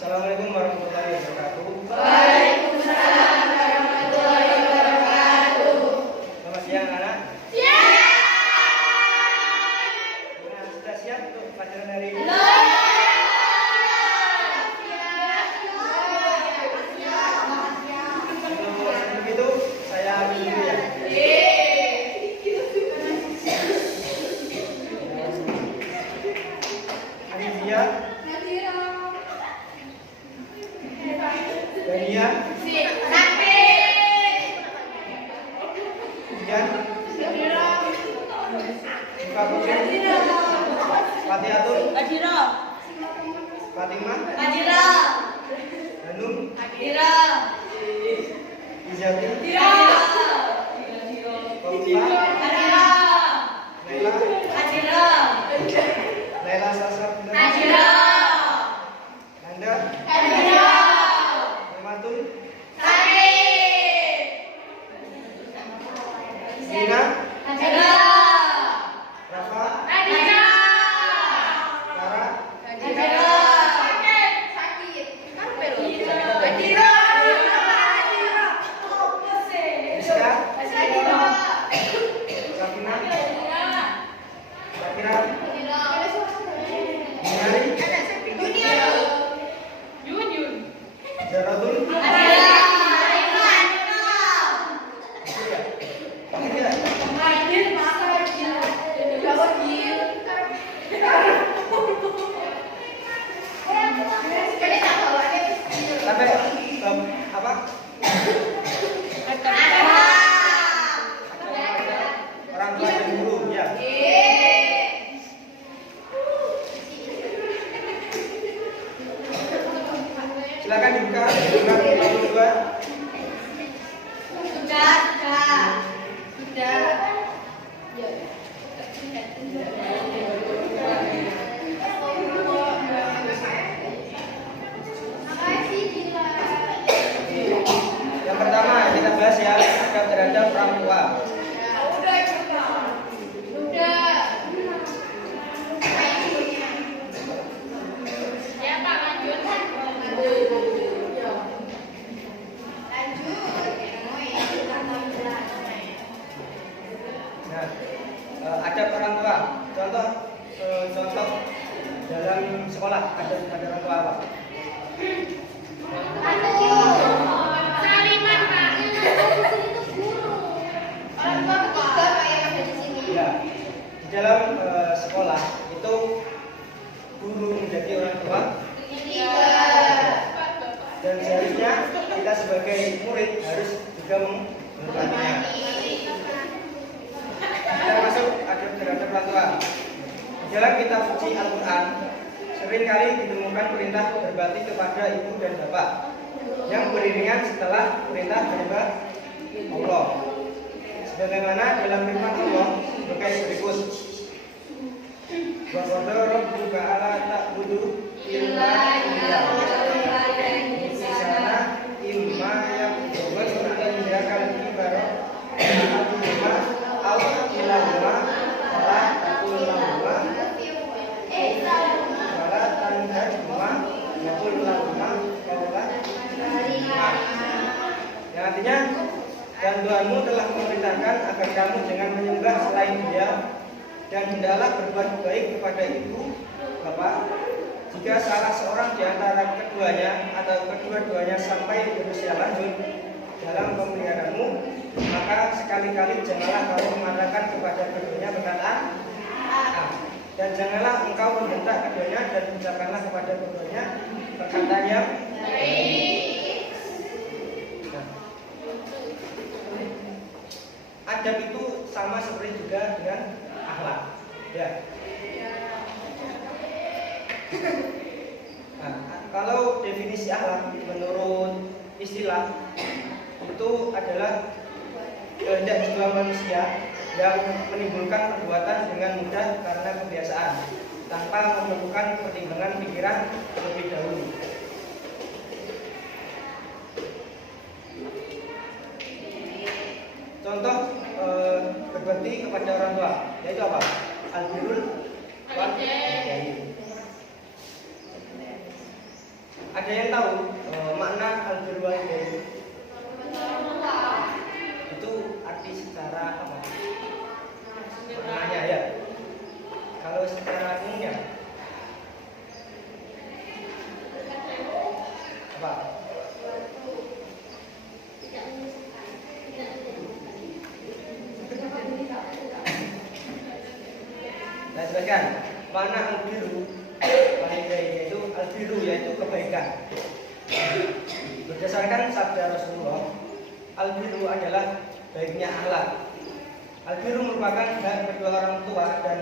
Assalamualaikum warahmatullahi wabarakatuh. Waalaikumsalam warahmatullahi wabarakatuh. Selamat siang anak. Siap. Gimana, sudah siap untuk pelajaran hari ini? Sebelum itu saya ambil dulu ya. Anisia, Dania, Dian, Muka Putri, Fatihatul, Fatimah, Hanum, Izati, Kopta, Laila Sasra, Nanda, Mamatun, Zina, Rafa, Tara, Rizka, Safina, Sakira, Dinari, Zaratul, sampai apa? Orang tua dan guru ya. Silakan dibuka dengan 52. Yang pertama kita bahas ya, adab terhadap orang tua. Nah, adab orang tua. Contoh dalam sekolah adab orang tua apa? Ya, di dalam sekolah itu guru menjadi orang tua dan seharusnya kita sebagai murid harus juga menghormatinya. Kita masuk adab terhadap orang tua. Di dalam kitab suci Al-Quran sering kali ditemukan perintah berbakti kepada ibu dan bapak yang beriringan setelah perintah kepada Allah. Sebagaimana dalam firman Allah berkait berikut. Wa qad rabbuka alla ta'budu illa iyyahu sana imma yaghfirun indakal kibara ahaduhuma aw kilahuma la taqul lahuma wala tanharhuma wa qul lahuma qawlan karima. Yang artinya, dan Tuhanmu telah memerintahkan agar kamu jangan menyembah selain Dia, dan hendaklah berbuat baik kepada ibu, bapak. Jika salah seorang di antara keduanya atau kedua-duanya sampai berusia lanjut dalam pemeliharaanmu, maka sekali-kali janganlah kamu mengatakan kepada keduanya perkataan dan janganlah engkau membentak keduanya dan ucapkanlah kepada keduanya perkataan yang baik. Adab itu sama seperti juga dengan akhlak. Ya. Nah, kalau definisi akhlak menurut istilah itu adalah kehendak jiwa manusia yang menimbulkan perbuatan dengan mudah karena kebiasaan tanpa memerlukan pertimbangan pikiran terlebih dahulu. Contoh berbakti kepada orang tua, yaitu apa? Al-birrul walidain. Ada yang tahu makna albirrul walidain? Itu arti secara apa? Maknanya ya. Kalau secara umumnya apa? Nah, jelaskan makna albirru walidain yaitu albirru yaitu kebaikan. Berdasarkan sabda Rasulullah, albirru adalah baiknya akhlak. Albirru merupakan hak kedua orang tua dan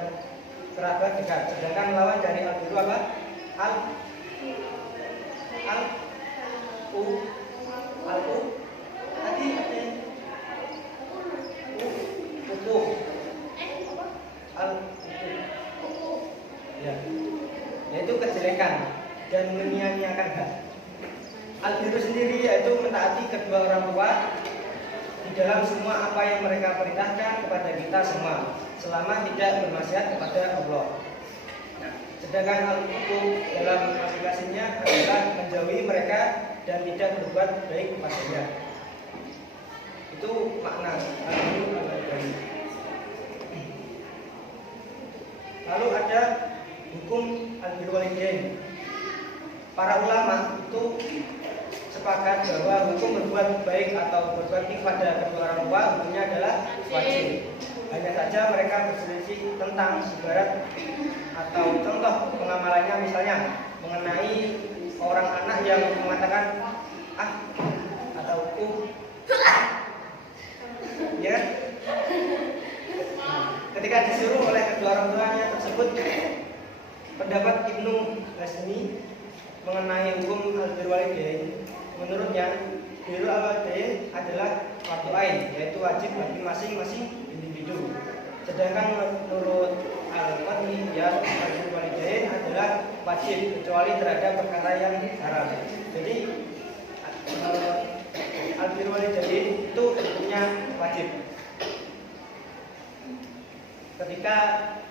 kerabat dekat. Sedangkan lawan dari albirru apa? Tadi utuh. Ya, yaitu kejelekan dan menyia-nyiakan hak. Albirru sendiri yaitu mentaati kedua orang tua di dalam semua apa yang mereka perintahkan kepada kita semua, selama tidak bermaksiat kepada Allah. Nah, sedangkan al-uquq dalam aplikasinya adalah menjauhi mereka dan tidak berbuat baik kepadanya. Itu makna albirru walidain. Lalu ada hukum albirrul walidain. Para ulama itu sepakat bahwa hukum berbuat baik atau berbuat kepada kedua orang tua hukumnya adalah wajib. Hanya saja mereka berselisih tentang ibarat atau contoh pengamalannya, misalnya mengenai orang anak yang mengatakan atau ya. Ketika disuruh oleh kedua orang tuanya tersebut, pendapat Ibnu Hazmi mengenai hukum albirrul walidain, menurutnya birrul walidain adalah fardu ain, yaitu wajib bagi masing-masing individu. Sedangkan menurut Al-Qadhi, ya, albirrul walidain adalah wajib kecuali terhadap perkara yang haram. Jadi albirrul walidain itu hukumnya wajib. Ketika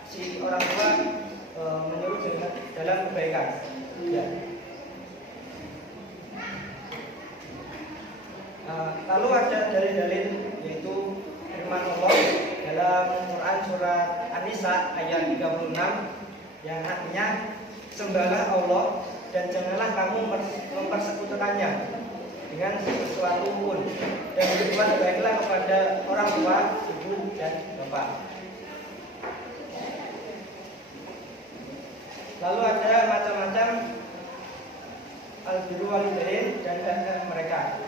si orang tua menyuruh dalam kebaikan, ya. Lalu ada dalil-dalil yaitu firman Allah dalam Quran surat An-Nisa ayat 36 yang artinya sembahlah Allah dan janganlah kamu mempersekutukannya dengan sesuatu pun, dan berbuat baiklah kepada orang tua, ibu dan bapak. Lalu ada macam-macam albirrul walidain dan hak mereka.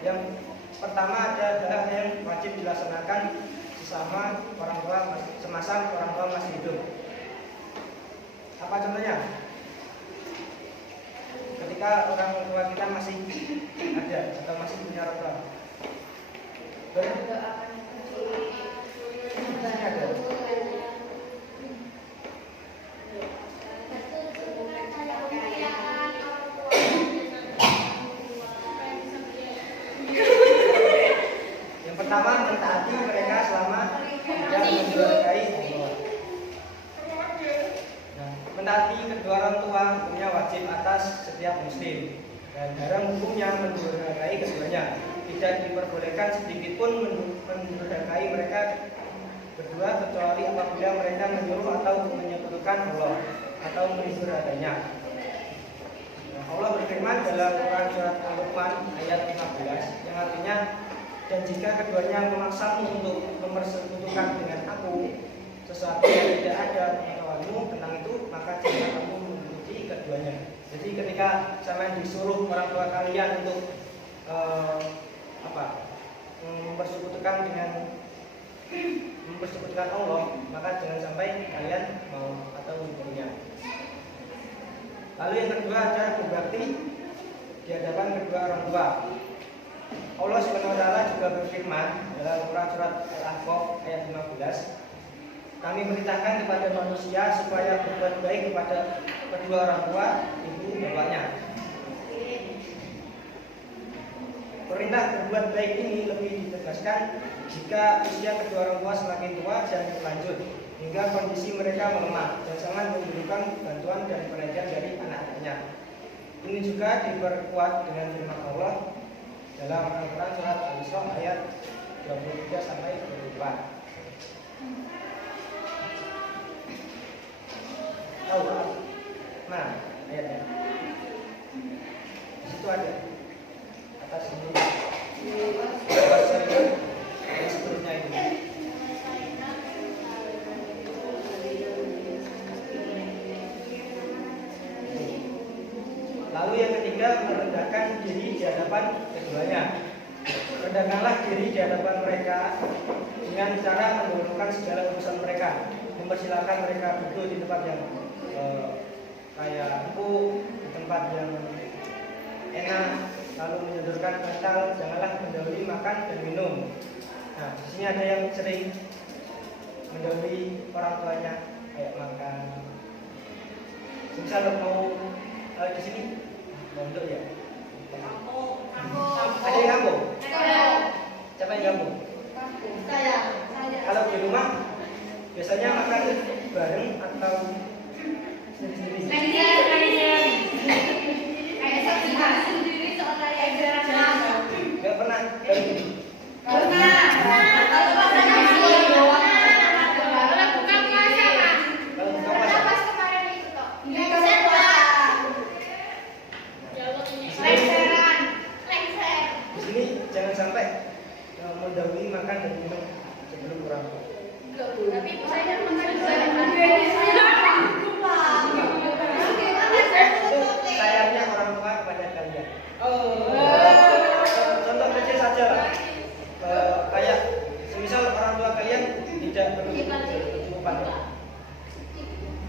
Yang pertama ada hak yang wajib dilaksanakan sesama orang tua semasa orang tua masih hidup. Apa contohnya? Ketika orang tua kita masih ada atau masih punya orang tua. Yang pertama, mentaati mereka selama tidak mendurhakai Allah. Nah, mentaati kedua orang tua hukumnya wajib atas setiap muslim, dan haram hukumnya mendurhakai keduanya. Tidak diperbolehkan sedikit pun mendurhakai mereka berdua kecuali apabila mereka menyuruh atau menyekutukan Allah atau mendurhakainya. Allah berfirman dalam Quran surat Al-Luqman ayat 15 yang artinya, dan jika keduanya memaksamu untuk mempersekutukan dengan aku sesuatu yang tidak ada pengetahuanmu tentang itu, maka jangan kamu mengikuti keduanya. Jadi ketika sama disuruh orang tua kalian untuk mempersekutukan Allah, maka jangan sampai kalian mau atau mengikutinya. Lalu yang kedua adalah berbakti di hadapan kedua orang tua. Allah SWT juga berfirman dalam Quran surat Al-Ahqaf ayat 15, kami perintahkan kepada manusia supaya berbuat baik kepada kedua orang tua, ibu bapaknya. Perintah berbuat baik ini lebih ditegaskan jika usia kedua orang tua semakin tua dan berlanjut. hingga kondisi mereka melemah dan sangat membutuhkan bantuan dan perhatian dari anak-anaknya. Ini juga diperkuat dengan firman Allah dalam Al-Quran surat Al-Isra ayat 23 sampai 24. Tahu mana ayatnya? Di situ ada atas ini. Dan seterusnya itu. Lalu yang ketiga, merendahkan diri di hadapan keduanya. Rendahkanlah diri di hadapan mereka dengan cara mendahulukan segala urusan mereka, mempersilahkan mereka duduk di tempat yang kayak empuk, di tempat yang enak, lalu menyodorkan bantal, janganlah mendahului makan dan minum. Nah, di sini ada yang sering mendahului orang tuanya kayak makan. Misal mau di sini mondok ya. Ada yang ngambung? Siapa yang ngambung? Saya. Kalau di rumah biasanya makan bareng atau sendiri? Gak pernah bareng. Kalau buka puasa? Di sini jangan sampai mendahului makan dan minum sebelum orang tua. Itu sayangnya orang tua kepada kalian. Contoh kecil saja lah. Kayak semisal orang tua kalian tidak berkecukupan.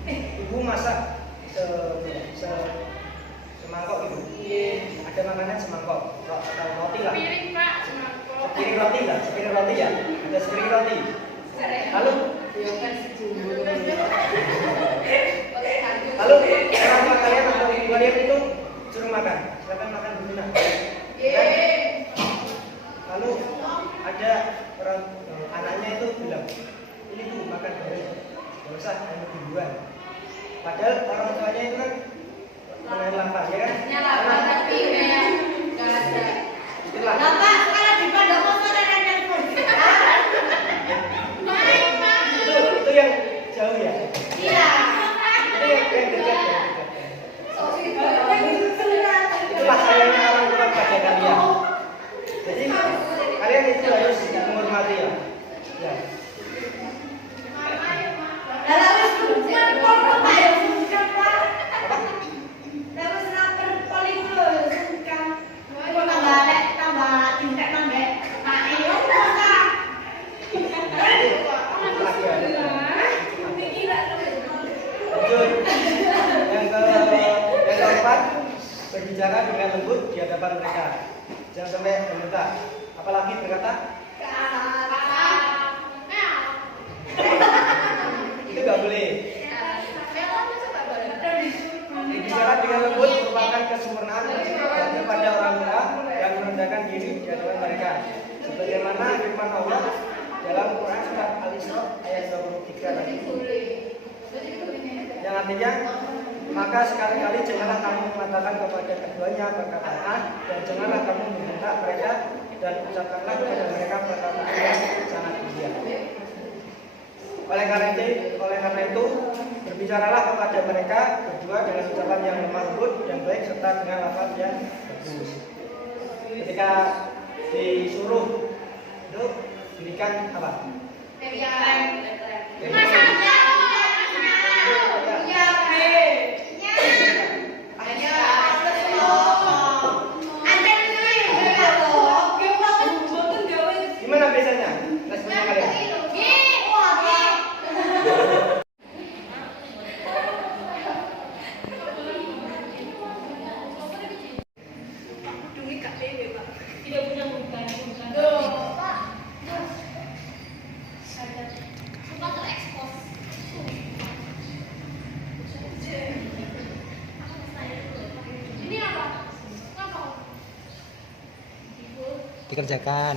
Ibu masak semangkok gitu. Ada makanan semangkok atau roti lah. Sepiring roti ya. Ada sepiring roti. Lalu orang tua kalian atau ibu kalian itu suruh makan. Silakan makan dulu nah. Lalu ada orang anaknya itu bilang, ini tuh makan bareng, nggak usah hanya duluan. Padahal orang tuanya itu kan menahan lapar ya kan? Itulah. Itu yang jauh ya? Iya. Itu yang dekat. Itulah sayangnya orang tua pada kalian. Jadi kalian itu harus menghormati ya. Ya. Yang keempat, berbicara dengan lembut di hadapan mereka. Jangan sampai meminta, apalagi berkata itu nggak boleh. Berbicara dengan lembut merupakan kesempurnaan kepada orang tua yang merendahkan diri di hadapan mereka. Sebagaimana firman Allah dalam Quran surat Al-Isra ayat 23 tadi. Yang artinya, maka sekali-kali janganlah kamu mengatakan kepada keduanya perkataan A, dan janganlah kamu meminta mereka, dan ucapkanlah kepada mereka perkataan yang sangat mulia. Oleh karena itu, berbicaralah kepada mereka berdua dengan ucapan yang lemah lembut dan baik serta dengan lafaz yang bagus. Ketika disuruh itu berikan apa? Gimana biasanya? Responnya kalian? Dikerjakan.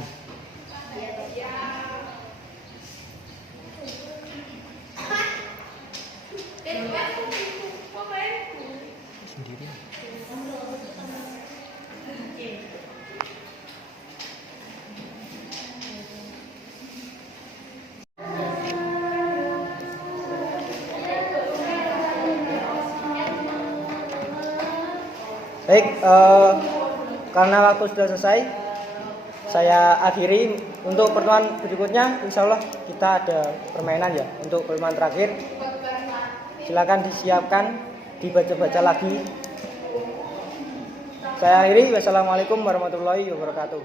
Baik, karena waktu sudah selesai, saya akhiri. Untuk pertemuan berikutnya, insya Allah kita ada permainan ya. Untuk pertemuan terakhir, silakan disiapkan, dibaca-baca lagi. Saya akhiri. Wassalamualaikum warahmatullahi wabarakatuh.